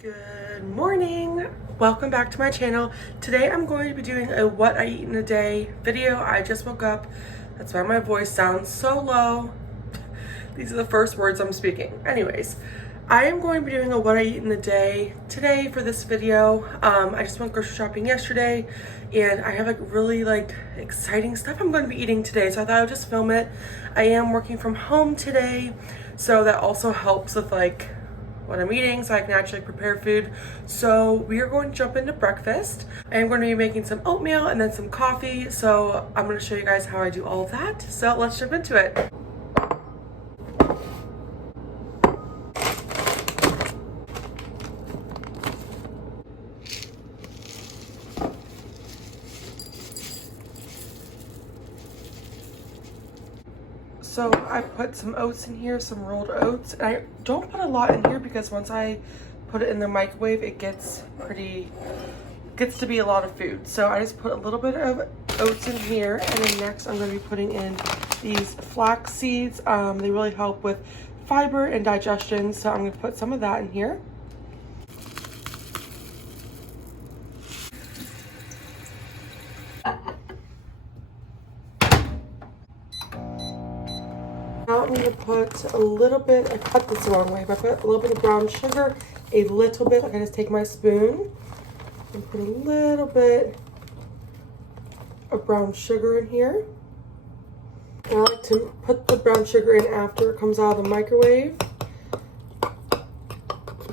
Good morning. Welcome back to my channel. Today I'm going to be doing a what I eat in a day video. I just woke up. That's why my voice sounds so low. These are the first words I'm speaking. Anyways, I am going to be doing a what I eat in a day today for this video. I just went grocery shopping yesterday and I have really exciting stuff I'm going to be eating today. So I thought I would just film it. I am working from home today, so that also helps with what I'm eating, so I can actually prepare food. So we are going to jump into breakfast. I am going to be making some oatmeal and then some coffee. So I'm going to show you guys how I do all of that. So let's jump into it. So I put some oats in here, some rolled oats. And I don't put a lot in here because once I put it in the microwave, it gets to be a lot of food. So I just put a little bit of oats in here, and then next I'm going to be putting in these flax seeds. They really help with fiber and digestion, so I'm going to put some of that in here. Now I'm going to put a little bit, I cut this the wrong way, but I put a little bit of brown sugar, a little bit. I just take my spoon and put a little bit of brown sugar in here. And I like to put the brown sugar in after it comes out of the microwave,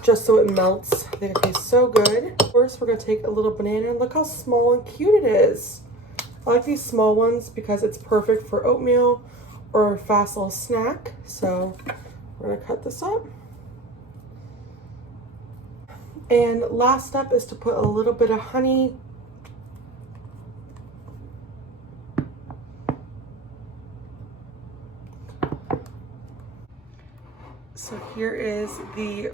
just so it melts. I think it tastes so good. First, we're going to take a little banana, and look how small and cute it is. I like these small ones because it's perfect for oatmeal or a fast little snack. So we're going to cut this up. And last step is to put a little bit of honey. So here is the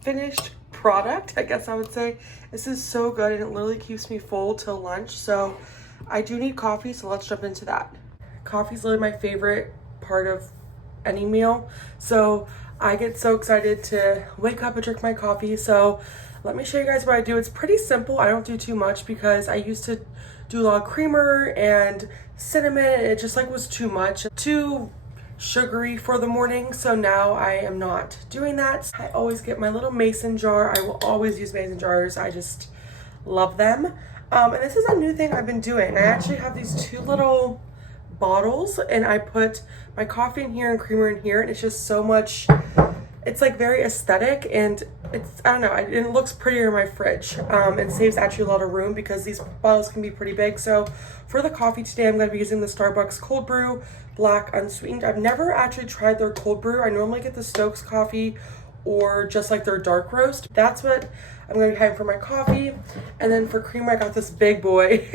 finished product, I guess I would say. This is so good and it literally keeps me full till lunch. So I do need coffee, so let's jump into that. Coffee is literally my favorite part of any meal. So I get so excited to wake up and drink my coffee. So let me show you guys what I do. It's pretty simple. I don't do too much because I used to do a lot of creamer and cinnamon, and it just was too much, too sugary for the morning. So now I am not doing that. I always get my little mason jar. I will always use mason jars. I just love them. And this is a new thing I've been doing. I actually have these two little bottles, and I put my coffee in here and creamer in here, and it's just so much, it's very aesthetic, and it's, I don't know, it looks prettier in my fridge. It saves actually a lot of room because these bottles can be pretty big. So for the coffee today, I'm going to be using the Starbucks cold brew black unsweetened. I've never actually tried their cold brew. I normally get the Stokes coffee or just their dark roast. That's what I'm going to be having for my coffee. And then for creamer, I got this big boy,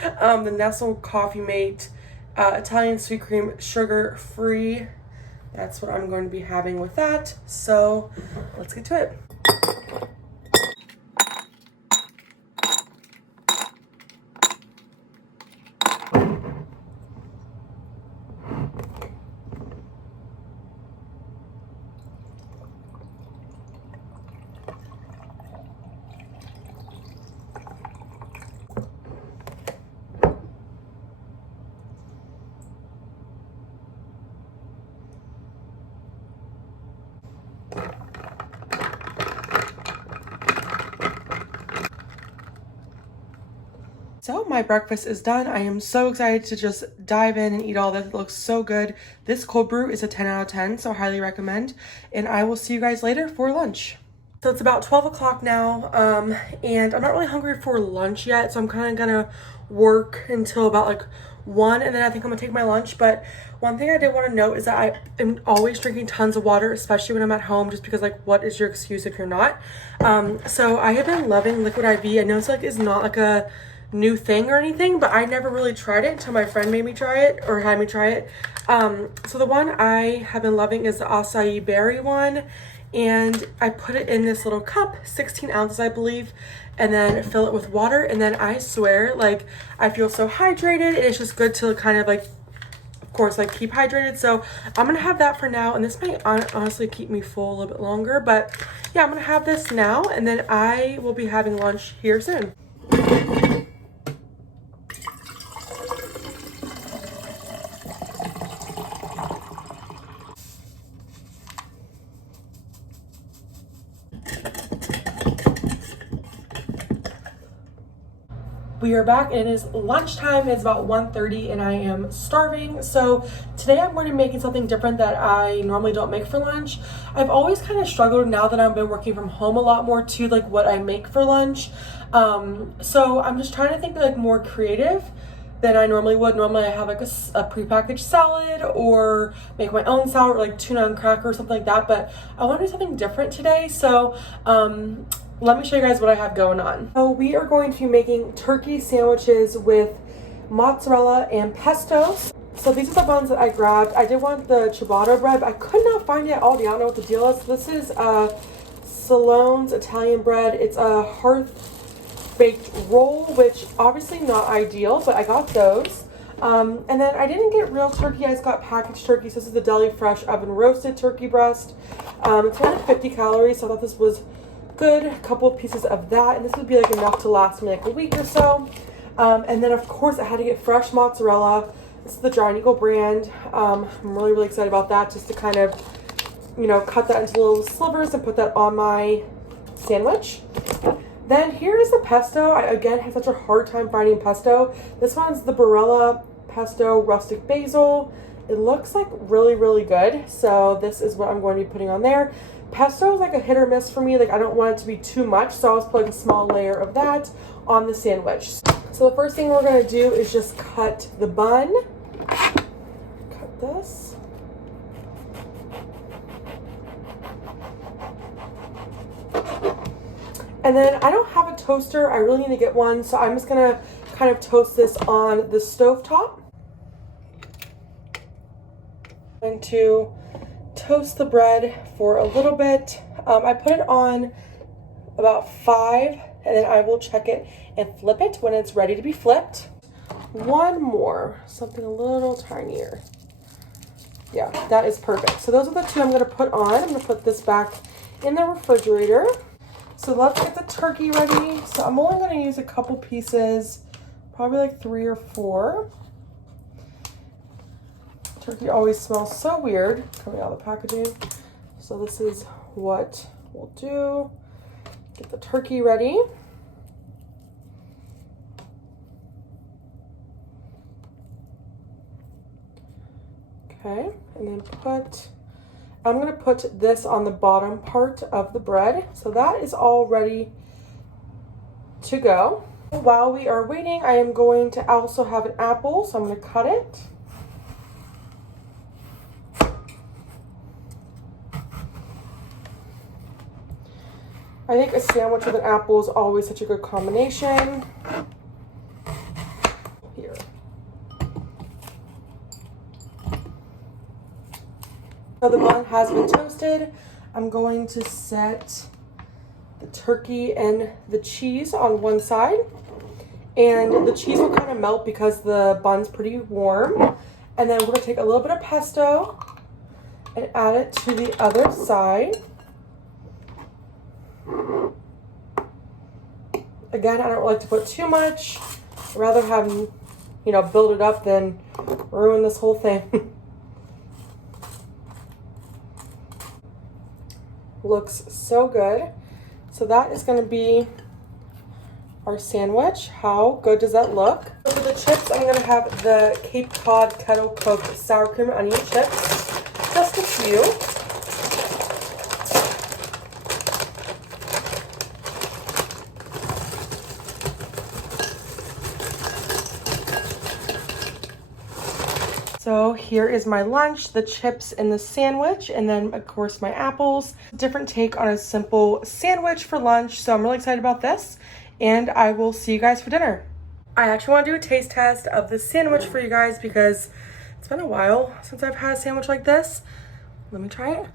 the Nestle Coffee Mate Italian sweet cream, sugar free. That's what I'm going to be having with that. So let's get to it. So my breakfast is done. I am so excited to just dive in and eat all this. It looks so good. This cold brew is a 10 out of 10, so highly recommend. And I will see you guys later for lunch. So it's about 12 o'clock now, and I'm not really hungry for lunch yet, so I'm kind of gonna work until about 1, and then I think I'm gonna take my lunch. But one thing I did want to note is that I am always drinking tons of water, especially when I'm at home, just because what is your excuse if you're not? So I have been loving Liquid IV. I know it's is not a new thing or anything, but I never really tried it until my friend made me try it or had me try it. So the one I have been loving is the acai berry one, and I put it in this little cup, 16 ounces I believe, and then fill it with water, and then I swear I feel so hydrated, and it's just good to kind of course, like keep hydrated. So I'm gonna have that for now, and this might honestly keep me full a little bit longer, but yeah, I'm gonna have this now, and then I will be having lunch here soon. We are back and it is lunchtime. It's about 1:30 and I am starving. So today I'm going to be making something different that I normally don't make for lunch. I've always kind of struggled now that I've been working from home a lot more to like what I make for lunch. So I'm just trying to think like more creative than I normally would. Normally I have like a prepackaged salad or make my own salad, or like tuna and cracker or something like that. But I want to do something different today. So let me show you guys what I have going on. So we are going to be making turkey sandwiches with mozzarella and pesto. So these are the buns that I grabbed. I did want the ciabatta bread, but I could not find it at Aldi. I don't know what the deal is. This is Salone's Italian bread. It's a hearth baked roll, which obviously not ideal, but I got those. And then I didn't get real turkey. I just got packaged turkey. So this is the Deli Fresh oven roasted turkey breast. It's only 50 calories, so I thought this was good. A couple of pieces of that, and this would be like enough to last me like a week or so. And then of course I had to get fresh mozzarella. This is the Giant Eagle brand. I'm really excited about that, just to kind of, you know, cut that into little slivers and put that on my sandwich. Then here is the pesto. I again had such a hard time finding pesto. This one's the Barilla pesto rustic basil. It looks like really good, so this is what I'm going to be putting on there. Pesto is like a hit or miss for me. Like I don't want it to be too much, so I was putting a small layer of that on the sandwich. So the first thing we're going to do is just cut the bun. Cut this. And then I don't have a toaster. I really need to get one, so I'm just going to kind of toast this on the stovetop. I'm going to toast the bread for a little bit. I put it on about 5, and then I will check it and flip it when it's ready to be flipped. One more, something a little tinier. Yeah, that is perfect. So those are the two I'm going to put on. I'm going to put this back in the refrigerator. So let's get the turkey ready. So I'm only going to use a couple pieces, probably like 3 or 4. Turkey always smells so weird coming out of the packaging. So this is what we'll do. Get the turkey ready. Okay, and then I'm gonna put this on the bottom part of the bread. So that is all ready to go. While we are waiting, I am going to also have an apple, so I'm gonna cut it. I think a sandwich with an apple is always such a good combination. Here. So the bun has been toasted. I'm going to set the turkey and the cheese on one side. And the cheese will kind of melt because the bun's pretty warm. And then we're going to take a little bit of pesto and add it to the other side. Again, I don't like to put too much. I'd rather have, you know, build it up than ruin this whole thing. Looks so good. So that is going to be our sandwich. How good does that look? So for the chips, I'm going to have the Cape Cod Kettle Cooked Sour Cream and Onion Chips. Just a few. So here is my lunch, the chips and the sandwich, and then of course my apples. Different take on a simple sandwich for lunch. So I'm really excited about this, and I will see you guys for dinner. I actually want to do a taste test of the sandwich for you guys because it's been a while since I've had a sandwich like this. Let me try it.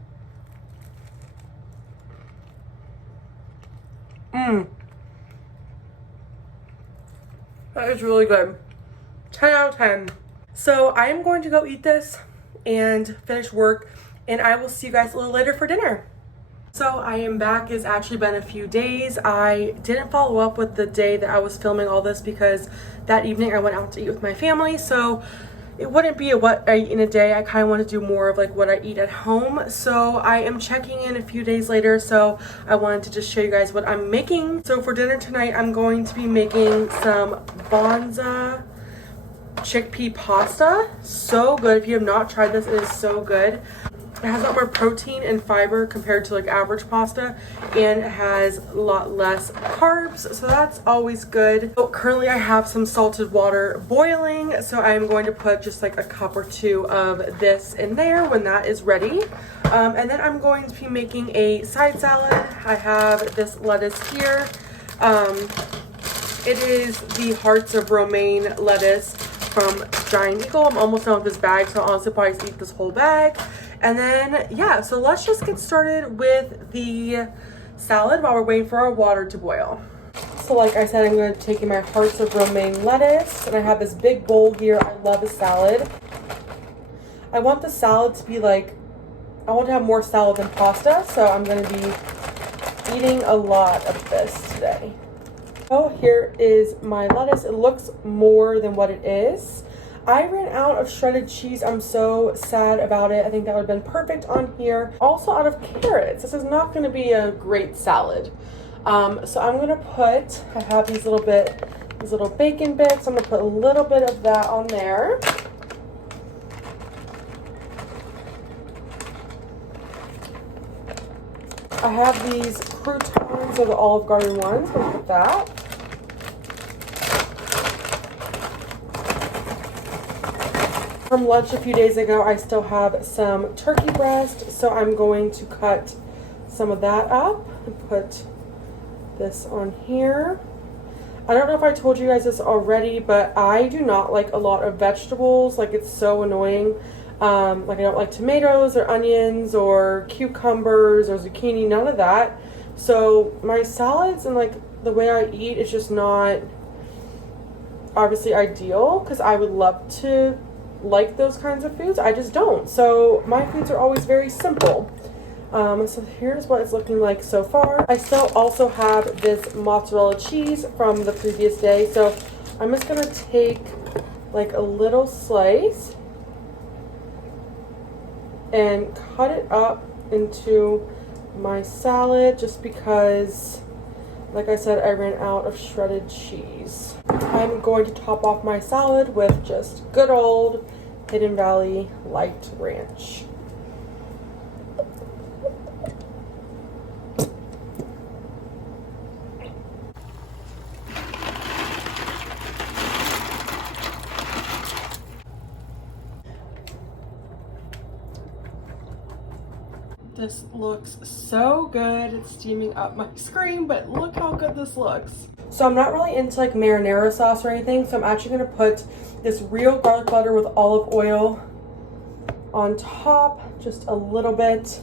That is really good. 10 out of 10. So I am going to go eat this and finish work, and I will see you guys a little later for dinner. So I am back. It's actually been a few days. I didn't follow up with the day that I was filming all this because that evening I went out to eat with my family. So it wouldn't be a what I eat in a day. I kind of want to do more of like what I eat at home. So I am checking in a few days later. So I wanted to just show you guys what I'm making. So for dinner tonight, I'm going to be making some Bonza chickpea pasta. So good. If you have not tried this, it is so good. It has a lot more protein and fiber compared to like average pasta, and it has a lot less carbs, so that's always good. So currently I have some salted water boiling, so I'm going to put just like a cup or two of this in there when that is ready. And then I'm going to be making a side salad. I have this lettuce here. It is the Hearts of Romaine lettuce from Giant Eagle. I'm almost done with this bag, so I'll honestly probably eat this whole bag. And then, yeah, so let's just get started with the salad while we're waiting for our water to boil. So like I said, I'm going to take in my Hearts of Romaine lettuce, and I have this big bowl here. I love a salad. I want the salad to be like, I want to have more salad than pasta, so I'm going to be eating a lot of this today. Oh, here is my lettuce. It looks more than what it is. I ran out of shredded cheese. I'm so sad about it. I think that would have been perfect on here. Also out of carrots. This is not going to be a great salad. So I'm going to put, I have these little bacon bits. I'm going to put a little bit of that on there. I have these croutons, or the Olive Garden ones. I'm going to put that. From lunch a few days ago, I still have some turkey breast, so I'm going to cut some of that up and put this on here. I don't know if I told you guys this already, but I do not like a lot of vegetables. Like, it's so annoying. Like, I don't like tomatoes or onions or cucumbers or zucchini, none of that. So my salads and like the way I eat is just not obviously ideal, because I would love to like those kinds of foods. I just don't. So my foods are always very simple. So here's what it's looking like so far. I still also have this mozzarella cheese from the previous day, so I'm just gonna take like a little slice and cut it up into my salad, just because, like I said, I ran out of shredded cheese. I'm going to top off my salad with just good old Hidden Valley Light Ranch. This looks so good. It's steaming up my screen, but look how good this looks. So I'm not really into like marinara sauce or anything, so I'm actually gonna put this real garlic butter with olive oil on top, just a little bit.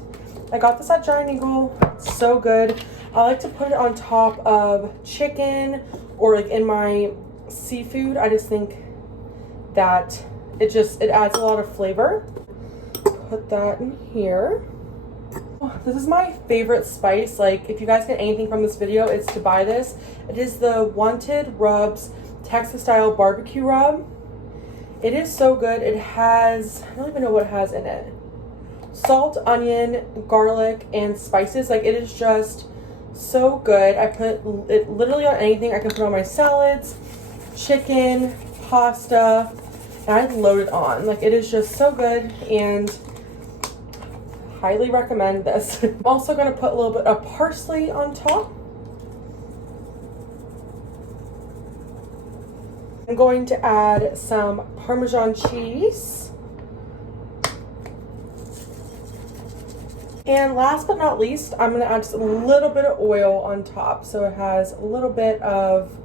I got this at Giant Eagle. It's so good. I like to put it on top of chicken or like in my seafood. I just think that it adds a lot of flavor. Put that in here. This is my favorite spice. Like, if you guys get anything from this video, it's to buy this. It is the Wanted Rubs Texas style barbecue rub. It is so good. It has, I don't even know what it has in it. Salt, onion, garlic, and spices. Like, it is just so good. I put it literally on anything. I can put it on my salads, chicken, pasta, and I load it on. Like, it is just so good, and highly recommend this. I'm also going to put a little bit of parsley on top. I'm going to add some Parmesan cheese. And last but not least, I'm going to add just a little bit of oil on top, so it has a little bit of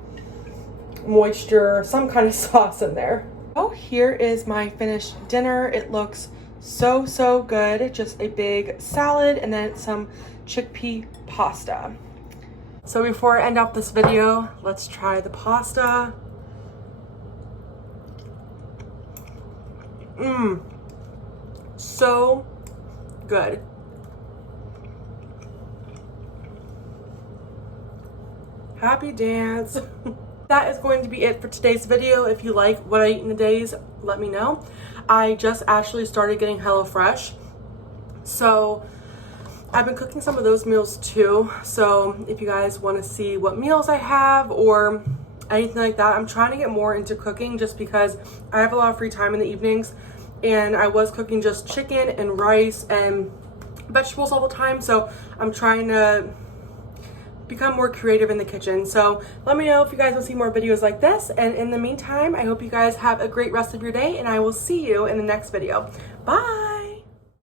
moisture, some kind of sauce in there. Oh, here is my finished dinner. It looks so good. Just a big salad and then some chickpea pasta. So before I end up this video, let's try the pasta. So good. Happy dance. That is going to be it for today's video. If you like what I eat in a days, let me know. I just actually started getting HelloFresh, so I've been cooking some of those meals too. So if you guys want to see what meals I have or anything like that, I'm trying to get more into cooking just because I have a lot of free time in the evenings, and I was cooking just chicken and rice and vegetables all the time. So I'm trying to become more creative in the kitchen. So let me know if you guys want to see more videos like this, and in the meantime, I hope you guys have a great rest of your day, and I will see you in the next video. Bye.